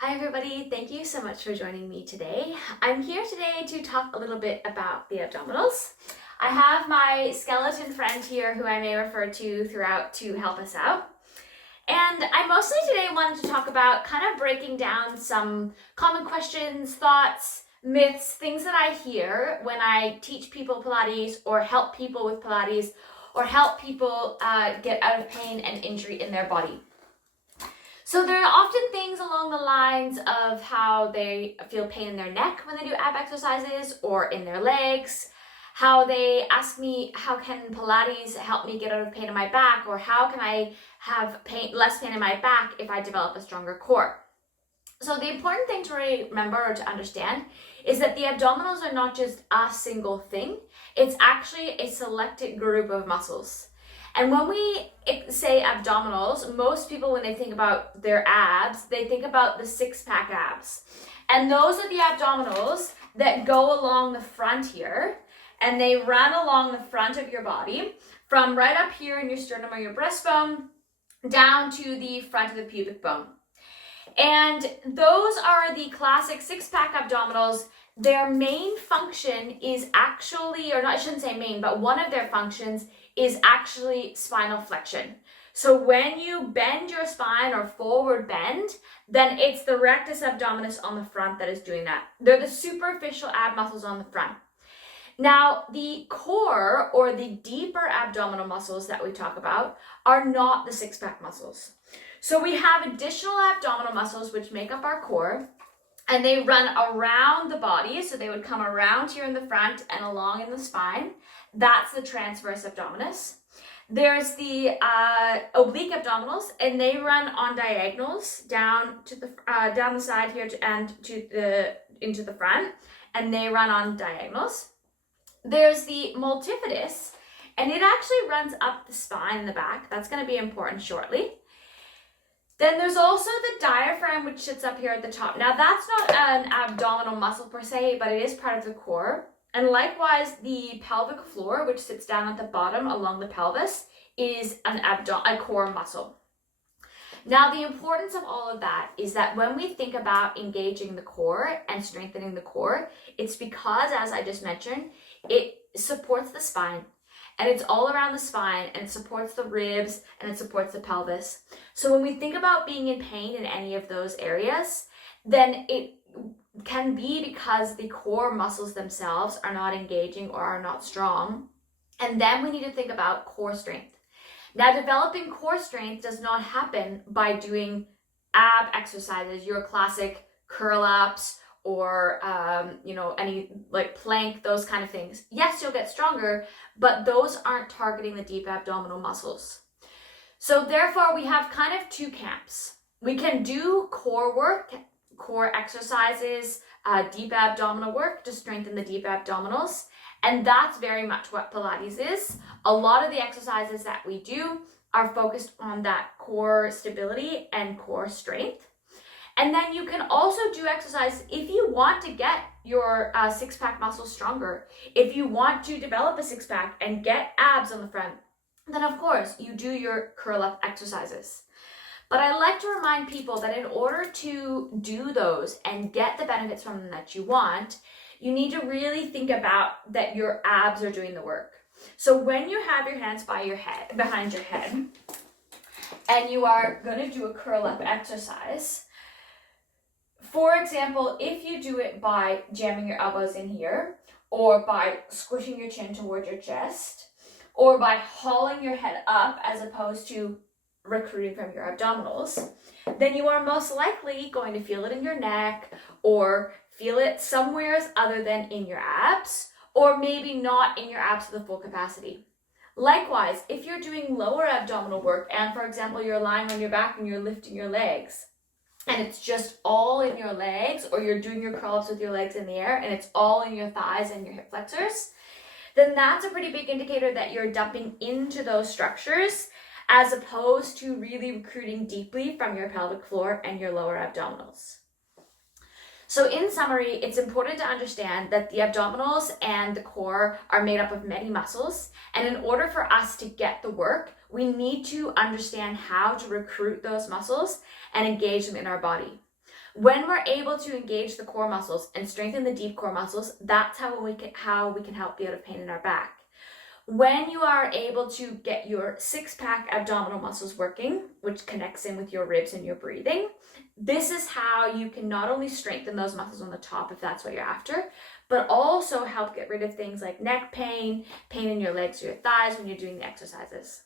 Hi everybody, thank you so much for joining me today. I'm here today to talk a little bit about the abdominals. I have my skeleton friend here who I may refer to throughout to help us out. And I mostly today wanted to talk about kind of breaking down some common questions, thoughts, myths, things that I hear when I teach people Pilates or help people with Pilates or help people get out of pain and injury in their body. So there are often things along the lines of how they feel pain in their neck when they do ab exercises or in their legs, how they ask me, how can Pilates help me get out of pain in my back, or how can I have less pain in my back if I develop a stronger core? So the important thing to remember or to understand is that the abdominals are not just a single thing. It's actually a selected group of muscles. And when we say abdominals, most people, when they think about their abs, they think about the six-pack abs. And those are the abdominals that go along the front here, and they run along the front of your body from right up here in your sternum or your breastbone down to the front of the pubic bone. And those are the classic six-pack abdominals. Their main function is actually, or not, I shouldn't say main, but one of their functions is actually spinal flexion. So when you bend your spine or forward bend, then it's the rectus abdominis on the front that is doing that. They're the superficial ab muscles on the front. Now, the core or the deeper abdominal muscles that we talk about are not the six-pack muscles. So we have additional abdominal muscles which make up our core, and they run around the body. So they would come around here in the front and along in the spine. That's the transverse abdominis. There's the oblique abdominals, and they run on diagonals down to the down the side here into the front, and they run on diagonals. There's the multifidus, and it actually runs up the spine in the back. That's going to be important shortly. Then there's also the diaphragm, which sits up here at the top. Now, that's not an abdominal muscle per se, but it is part of the core. And likewise, the pelvic floor, which sits down at the bottom along the pelvis, is a core muscle. Now, the importance of all of that is that when we think about engaging the core and strengthening the core, it's because, as I just mentioned, it supports the spine. And it's all around the spine, and it supports the ribs, and it supports the pelvis. So when we think about being in pain in any of those areas, then it can be because the core muscles themselves are not engaging or are not strong. And then we need to think about core strength. Now, developing core strength does not happen by doing ab exercises, your classic curl ups, or any like plank, those kind of things. Yes, you'll get stronger, but those aren't targeting the deep abdominal muscles. So therefore, we have kind of two camps. We can do core work, core exercises, deep abdominal work to strengthen the deep abdominals. And that's very much what Pilates is. A lot of the exercises that we do are focused on that core stability and core strength. And then you can also do exercise if you want to get your six-pack muscles stronger. If you want to develop a six-pack and get abs on the front, then of course you do your curl-up exercises. But I like to remind people that in order to do those and get the benefits from them that you want, you need to really think about that your abs are doing the work. So when you have your hands by your head, behind your head, and you are going to do a curl-up exercise, for example, if you do it by jamming your elbows in here, or by squishing your chin towards your chest, or by hauling your head up as opposed to recruiting from your abdominals, then you are most likely going to feel it in your neck, or feel it somewhere other than in your abs, or maybe not in your abs to the full capacity. Likewise, if you're doing lower abdominal work, and for example, you're lying on your back and you're lifting your legs, and it's just all in your legs, or you're doing your curl-ups with your legs in the air, and it's all in your thighs and your hip flexors, then that's a pretty big indicator that you're dumping into those structures, as opposed to really recruiting deeply from your pelvic floor and your lower abdominals. So in summary, it's important to understand that the abdominals and the core are made up of many muscles, and in order for us to get the work, we need to understand how to recruit those muscles and engage them in our body. When we're able to engage the core muscles and strengthen the deep core muscles, that's how we can help be out of pain in our back. When you are able to get your six-pack abdominal muscles working, which connects in with your ribs and your breathing, this is how you can not only strengthen those muscles on the top if that's what you're after, but also help get rid of things like neck pain, pain in your legs or your thighs when you're doing the exercises.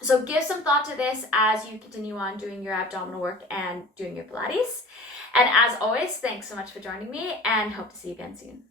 So give some thought to this as you continue on doing your abdominal work and doing your Pilates. And as always, thanks so much for joining me and hope to see you again soon.